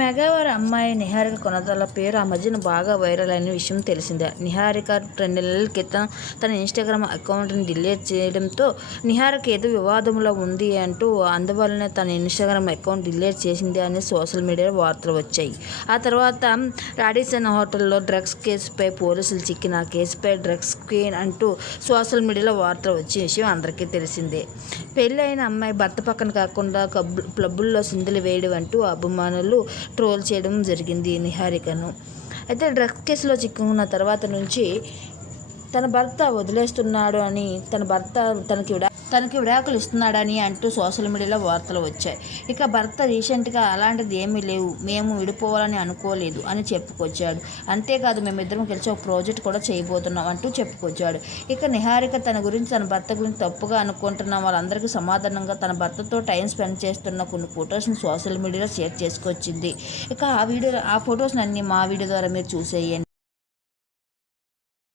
మెగావారి అమ్మాయి నిహారిక కొనదాల పేరు ఆ మధ్యన బాగా వైరల్ అయిన విషయం తెలిసిందే. నిహారిక రెండు నెలల క్రితం తన ఇన్స్టాగ్రామ్ అకౌంట్ని డిలీట్ చేయడంతో నిహారిక ఏదో వివాదంలో ఉంది అంటూ అందువల్లనే తన ఇన్స్టాగ్రామ్ అకౌంట్ డిలీట్ చేసింది అని సోషల్ మీడియాలో వార్తలు వచ్చాయి. ఆ తర్వాత రాడిసన్ హోటల్లో డ్రగ్స్ కేసుపై పోలీసులు చిక్కిన ఆ కేసుపై డ్రగ్స్ క్వీన్ అంటూ సోషల్ మీడియాలో వార్తలు వచ్చే విషయం అందరికీ తెలిసిందే. పెళ్ళి అయిన అమ్మాయి భర్త పక్కన కాకుండా క్లబ్ క్లబ్బుల్లో సిందులు వేయడం అంటూ అభిమానులు ట్రోల్ చేయడం జరిగింది నిహారికను. అయితే డ్రగ్స్ కేసులో చిక్కుకున్న తర్వాత నుంచి తన భర్త వదిలేస్తున్నాడు అని తన భర్త తనకి తనకి విడాకులు ఇస్తున్నాడని అంటూ సోషల్ మీడియాలో వార్తలు వచ్చాయి. ఇక భర్త రీసెంట్గా అలాంటిది ఏమీ లేవు. మేము విడిపోవాలని అనుకోలేదు అని చెప్పుకొచ్చాడు. అంతేకాదు మేమిద్దరం కలిసి ఒక ప్రాజెక్ట్ కూడా చేయబోతున్నాం అంటూ చెప్పుకొచ్చాడు. ఇక నిహారిక తన గురించి తన భర్త గురించి తప్పుగా అనుకుంటున్న వాళ్ళందరికీ సమాధానంగా తన భర్తతో టైం స్పెండ్ చేస్తున్న కొన్ని ఫొటోస్ని సోషల్ మీడియాలో షేర్ చేసుకొచ్చింది. ఇక ఆ వీడియో ఆ ఫొటోస్ని అన్ని మా వీడియో ద్వారా మీరు చూసేయండి.